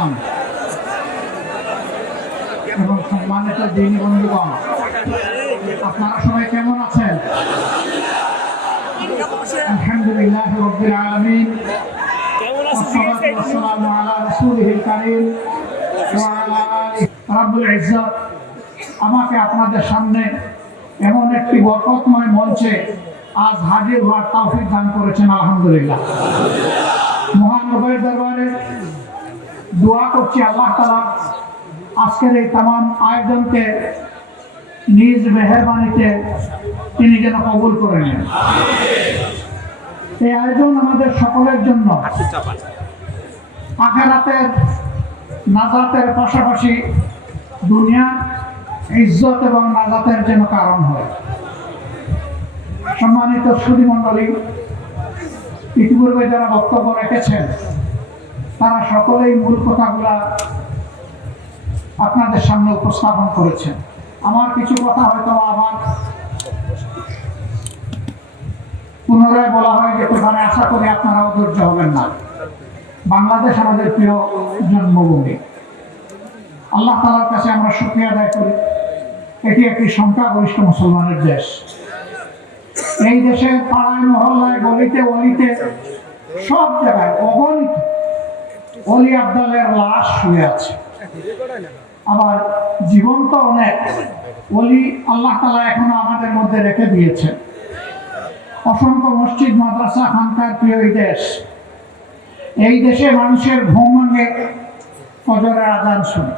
আজম এবং সম্মানিত দিনী বন্ধুগণ, আপনারা সবাই কেমন আছেন? আলহামদুলিল্লাহ রাব্বিল আলামিন, والصلاة والسلام على رسوله الكريم وعلى آله রাব্বুল ইজ্জত আমাকে আপনাদের সামনে এমন একটি বরকতময় মঞ্চে আজ হাজির হওয়ার তৌফিক দান করেছেন। আলহামদুলিল্লাহ। মহান রবের দরবারে দোয়া করছি আল্লাহ তাআলা আজকের এই তামাম আয়োজনকে নিজ মেহেরবানিতে তিনি যেন কবুল করে নেন। এই আয়োজন আমাদের সকলের জন্য আখিরাতের নাজাতের পাশাপাশি দুনিয়ার ইজ্জত এবং নাজাতের যেন কারণ হয়। সম্মানিত সুধী মণ্ডলী, ইতিপূর্বে যারা বক্তব্য রেখেছেন তারা সকলেই মূল কথাগুলা আপনাদের সামনে উপস্থাপন করেছেন। আমার কিছু কথা হয়তো আবার পুনরায় বলা হয় যেতে পারে, আশা করি আপনারাও ধৈর্য হবেন না। বাংলাদেশ আমাদের প্রিয় জন্মভূমি। আল্লাহ তাআলার কাছে আমরা শুকরিয়া আদায় করি, এটি একটি সংখ্যাগরিষ্ঠ মুসলমানের দেশ। এই দেশে পাড়ায় মহল্লায় গলিতে অলিতে সব জায়গায় অগণিত অলি আব্দালের লাশ শুয়ে আছে। আবার জীবন্ত অনেক অলি আল্লাহ তাআলা এখনো আমাদের মধ্যে রেখে দিয়েছেন। অসংখ্য মসজিদ মাদ্রাসা খানকার প্রিয় এই দেশ। এই দেশে মানুষের ঘুম ভাঙে ফজরের আযান শুনে,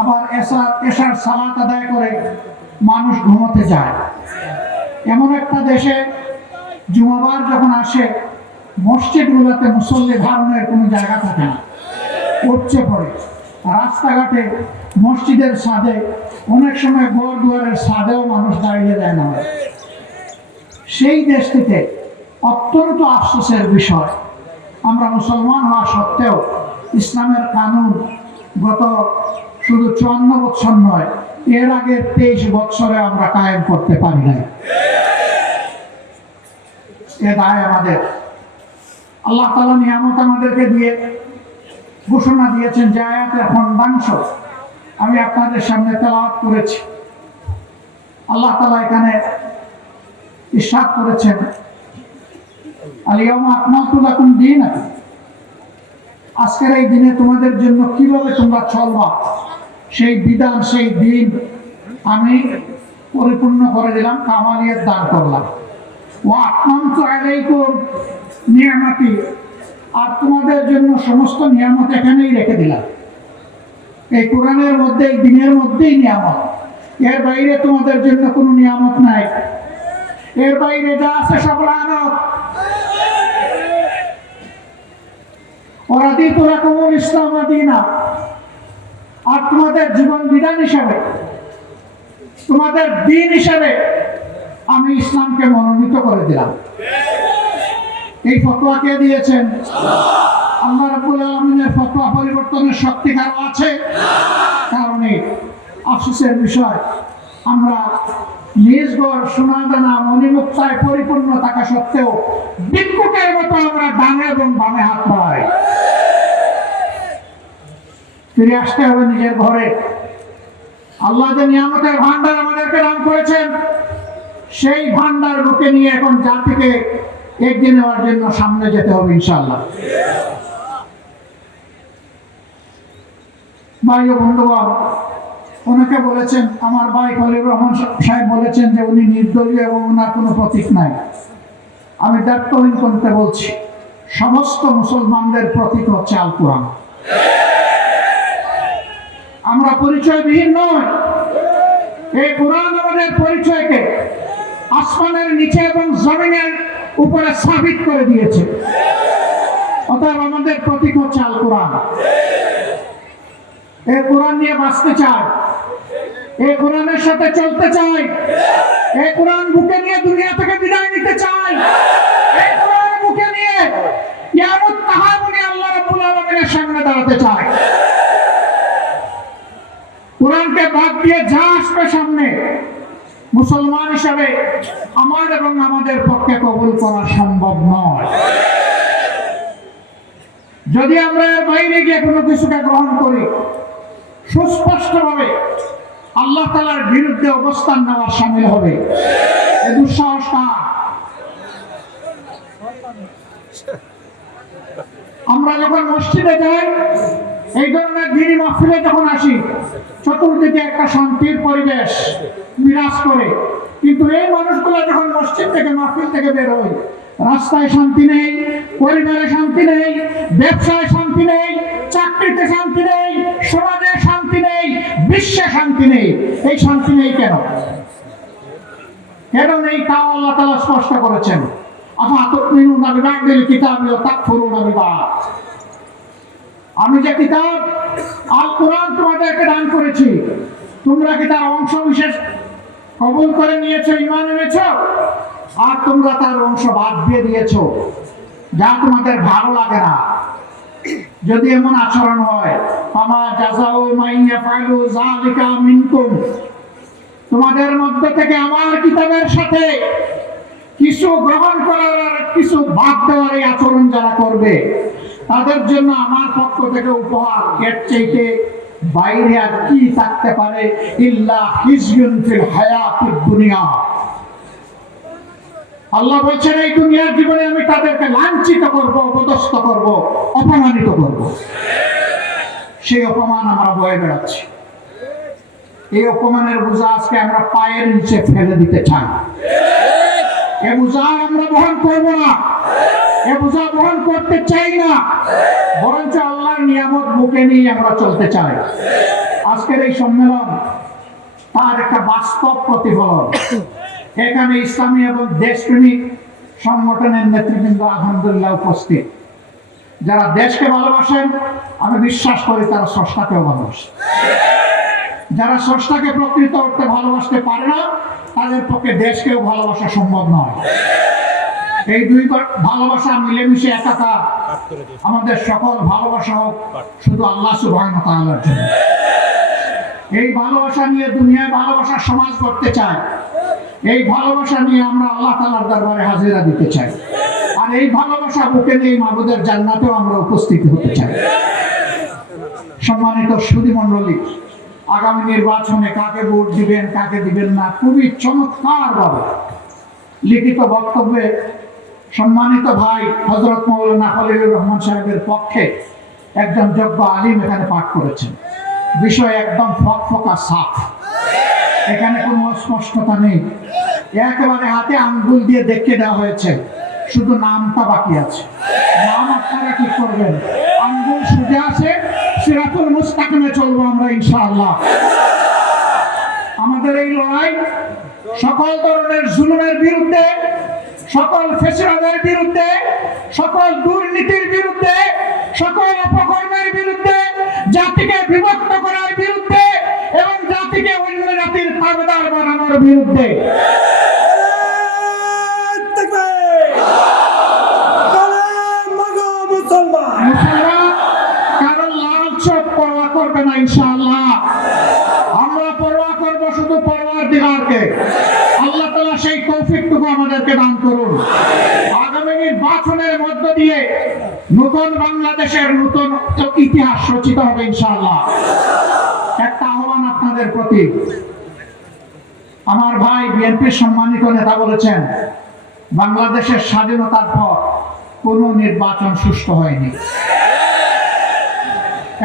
আবার এশার সালাত আদায় করে মানুষ ঘুমোতে যায়। এমন একটা দেশে জুমাবার যখন আসে মসজিদগুলোতে মুসল্লি ধারণের কোনো জায়গা থাকে না, উপচে পড়ে। রাস্তাঘাটে মসজিদের ছাদে, অনেক সময় ঘর দুয়ারের ছাদেও মানুষ দাঁড়িয়ে যায় না। সেই দেশটিতে অত্যন্ত আফসোসের বিষয়, আমরা মুসলমান হওয়া সত্ত্বেও ইসলামের কানুন গত শুধু 54 বছর নয়, এর আগে 23 বছরে আমরা কায়েম করতে পারি নাই। এ দায় আমাদের। আল্লাহ তাআলা নিয়ামত আমাদেরকে দিয়ে ঘোষণা দিয়েছেন যে আয়াতের খণ্ডাংশ আমি আপনাদের সামনে তেলাওয়াত করেছি। আল্লাহ তাআলা এখানে ইরশাদ করেছেন, আল-ইয়াওমা আকমালতু লাকুম দীনাকুম, আজকের এই দিনে তোমাদের জন্য কিভাবে তোমরা চলবা সেই বিধান, সেই দিন আমি পরিপূর্ণ করে দিলাম, কামালিয়াত দান করলাম। ওয়া আতমামতু আলাইকুম নিয়ামতি, আর তোমাদের জন্য সমস্ত নিয়ামত এখানেই রেখে দিলাম। এই কোরআনের মধ্যে, এই দিনের মধ্যেই নিয়ামত, এর বাইরে তোমাদের জন্য কোনো নিয়ামত নাই। এর বাইরে যা আছে সব লানত। ওয়ারাদিতু লাকুমুল ইসলাম দীনা, আর তোমাদের জীবন বিধান হিসাবে, তোমাদের দিন হিসাবে আমি ইসলামকে মনোনীত করে দিলাম। এই ফতোয়া কে দিয়েছেন? আল্লাহ রাব্বুল আলামিনের ফতোয়া পরিবর্তনের শক্তি কারো আছে? কারণে আফসোসের বিষয়, আমরা নিজ ঘর সোনাদানা মণিমুক্তায় পরিপূর্ণ থাকা সত্ত্বেও ভিক্ষুকের মতো আমরা ডানে এবং বামে হাত বাড়াই। ফিরে আসতে হবে নিজের ঘরে। আল্লাহ যে নিয়ামতের ভান্ডার আমাদেরকে দান করেছেন, সেই ভান্ডার বুকে নিয়ে এখন জাতিকে এগিয়ে নেওয়ার জন্য সামনে যেতে হবে ইনশাআল্লাহ। ভাই ও বন্ধুগণ, অনেকে বলেছেন, আমার ভাই খলিল রহমান সাহেব বলেছেন যে উনি নির্দলীয় এবং ওনার কোনো প্রতীক নাই। আমি দায়িত্বহীন করতে বলছি, সমস্ত মুসলমানদের প্রতীক হচ্ছে আল কোরআন। আমরা পরিচয়বিহীন নয়। এই কোরআন আমাদের পরিচয়কে আসমানের নিচে এবং জমিনের উপরে সাবিত করে দিয়েছে। অতএব আমাদের প্রতীক হচ্ছে আল কোরআন। এই কোরআন নিয়ে বাঁচতে চাই, এই কোরআনের সাথে চলতে চাই, এই কোরআন বুকে নিয়ে দুনিয়া থেকে বিদায় নিতে চাই, এই কোরআন বুকে নিয়ে কিয়ামত তাহাবুনি আল্লাহ রাব্বুল আলামিনের সামনে দাঁড়াতে চাই। কোরআনকে বাদ দিয়ে যা আসবে সামনে, মুসলমান হিসাবে আমার এবং আমাদের পক্ষে কবুল করা সম্ভব নয়। যদি আমরা এর বাইরে গিয়ে কোনো কিছুকে গ্রহণ করি, সুস্পষ্টভাবে আল্লাহ তাআলার বিরুদ্ধে অবস্থান নেওয়ার শামিল হবে। এই দুঃসাহস কার? আমরা যখন মসজিদে যাই, এই ধরনের দিনী মাহফিলে যখন আসি, চতুর্দিকে একটা শান্তির পরিবেশ বিরাজ করে, কিন্তু এই মানুষগুলো যখন মসজিদ থেকে মাহফিল থেকে বের হয়, রাস্তায় শান্তি নেই, পরিবারে শান্তি নেই, ব্যবসায় শান্তি নেই, চাকরিতে শান্তি নেই, সমাজে শান্তি নেই, বিশ্বে শান্তি নেই। এই শান্তি নেই কেন? কেন নেই তাও আল্লাহ তাআলা স্পষ্ট করেছেন। আফাতুমিনুনা বিবাদিল কিতাবি ওয়া তাকফুরুনা বিবাদ। আমি যে কিতাব আল কোরআন তোমাদেরকে দান করেছি, তোমরা কি তার অংশ বিশেষ কবুল করে নিয়েছো, ঈমান এনেছো, আর তোমরা তার অংশ বাদ দিয়ে দিয়েছো, যা তোমাদের ভালো লাগে না। যদি এমন আচরণ হয়, ফামা জাযাউ মান ইয়াফআলু যালিকা মিনকুম, তোমাদের মধ্য থেকে আমার কিতাবের সাথে কিছু গ্রহণ করার আর কিছু বাদ দেওয়ার এই আচরণ যারা করবে, তাদের জন্য আমার পক্ষ থেকে উপহার এর চাইতে বাইরে আর কি থাকতে পারে? ইল্লা হিজয়ুন ফিল হায়াতিদ দুনিয়া। আল্লাহ বলছেন, এই দুনিয়ার জীবনে আমি তাদেরকে লাঞ্ছিত করব, অপদস্থ করব, অপমানিত করব। সেই অপমান আমরা বয়ে বেড়াচ্ছি। এই অপমানের বোঝা আজকে আমরা পায়ের নিচে ফেলে দিতে চাই। এ বোঝা আমরা বহন করব না, এ বোঝা বহন করতে চাই না, বরঞ্চ আল্লাহর নিয়ামত বুকে নিয়ে আমরা চলতে চাই। আজকের এই সম্মেলন তার একটা বাস্তব প্রতিফলন। এখানে ইসলামী এবং দেশপ্রেমিক সংগঠনের নেতৃবৃন্দ আলহামদুলিল্লাহ উপস্থিত। যারা দেশকে ভালোবাসেন, আমি বিশ্বাস করি তারা স্রষ্টাকেও ভালোবাসে। যারা স্রষ্টাকে প্রকৃত অর্থে ভালোবাসতে পারে না, তাদের পক্ষে দেশকেও ভালোবাসা সম্ভব নয়। এই দুই ভালোবাসা মিলেমিশে একাকার। আমাদের সকল ভালোবাসা হোক শুধু আল্লাহ সুবহানাহু ওয়া তাআলার জন্য। এই ভালোবাসা নিয়ে দুনিয়ায় ভালোবাসার সমাজ করতে চাই। এই ভালোবাসা নিয়ে আমরা আল্লাহ তাআলার দরবারে হাজিরা দিতে চাই। আর এই ভালোবাসা বুকে নিয়ে মাবুদের জান্নাতেও আমরা উপস্থিত হতে চাই। সম্মানিত সুধী মণ্ডলী, আগামী নির্বাচনে কাকে ভোট দিবেন, কাকে দিবেন না, খুবই চমৎকারভাবে লিখিত বক্তব্যে সম্মানিত ভাই হযরত মাওলানা খলিলুর রহমান সাহেবের পক্ষে একজন যোগ্য আলিম এখানে পাঠ করেছেন। বিষয় একদম ফকফকা সাফ, এখানে কোনো অস্পষ্টতা নেই। একেবারে হাতে আঙ্গুল দিয়ে দেখিয়ে দেওয়া হয়েছে, শুধু নামটা বাকি আছে। নাম আপনারা কি করবেন? আঙ্গুল সোজা আছে, সিরাতুল মুস্তাকিমে চলবো আমরা ইনশাআল্লাহ। আমাদের এই লড়াই সকল ধরনের জুলুমের বিরুদ্ধে, সকল ফেসিবাদের বিরুদ্ধে, সকল দুর্নীতির বিরুদ্ধে, সকল অপকর্মের বিরুদ্ধে, জাতিকে বিভক্ত করার বিরুদ্ধে এবং জাতিকে অন্য জাতির তাবেদার বানানোর বিরুদ্ধে। কারণ লাল চোখ পরোয়া করবে না ইনশাআল্লাহ। আমরা পরোয়া করবো শুধু পরওয়ারদিগারকে। আল্লাহ তাআলা সেই তৌফিকটুকু আমাদেরকে দান করুন। আগামী নির্বাচনের মধ্য দিয়ে নতুন বাংলাদেশের নতুন ইতিহাস রচিত হবে ইনশাআল্লাহ। একটা আহ্বান আপনাদের প্রতি। আমার ভাই বিএনপির সম্মানিত নেতা বলেছেন, বাংলাদেশের স্বাধীনতার পর কোনো নির্বাচন সুষ্ঠু হয়নি।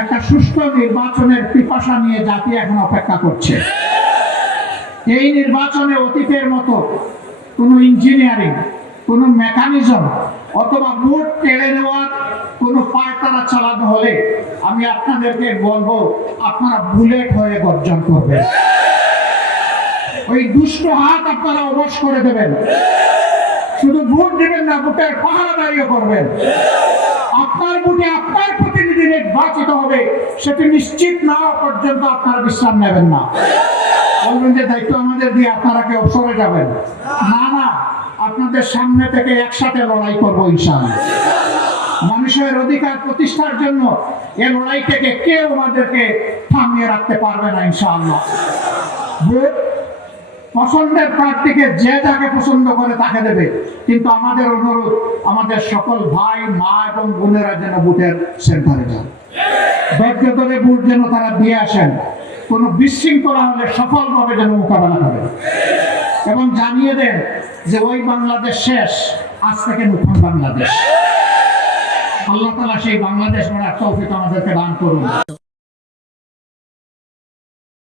একটা সুষ্ঠু নির্বাচনের পিপাসা নিয়ে জাতি এখন অপেক্ষা করছে। এই নির্বাচনে অতীতের মতো কোনো ইঞ্জিনিয়ারিং, কোনো মেকানিজম অথবা ভোট কেড়ে নেওয়ার কোনো পায়তারা চালানো হলে আমি আপনাদেরকে বলবো, আপনারা বুলেট হয়ে গর্জন করবেন। ওই দুষ্ট হাত আপনারা অবশ করে দেবেন। শুধু ভোট দিবেন না, ভোটের পাহারাদারিও করবেন। আপনার ভোটে আপনার প্রতিনিধি নির্বাচিত হবে, সেটি নিশ্চিত না হওয়া পর্যন্ত আপনারা বিশ্রাম নেবেন না। বলবেন যে দায়িত্ব আমাদের দিয়ে আপনারা কি অবসরে যাবেন? না না, আপনাদের সামনে থেকে একসাথে লড়াই করবো ইনশাআল্লাহ। মানুষের অধিকার প্রতিষ্ঠার জন্য এই লড়াই থেকে কেউ আমাদেরকে থামিয়ে রাখতে পারবে না ইনশাআল্লাহ। ভোট পছন্দের প্রার্থীকে যে যাকে পছন্দ করে তাকে দেবে, কিন্তু আমাদের অনুরোধ আমাদের সকল ভাই মা এবং বোনেরা যেন ভোটের সেন্টারে যান, ধৈর্য ধরে ভোট যেন তারা দিয়ে আসেন, কোনো বিশৃঙ্খলা হলে সফলভাবে যেন মোকাবেলা করেন এবং জানিয়ে দেন যে ওই বাংলাদেশ শেষ, আজ থেকে নতুন বাংলাদেশ। আল্লাহ তাআলা সেই বাংলাদেশ গড়ার তৌফিক আমাদেরকে দান করুন।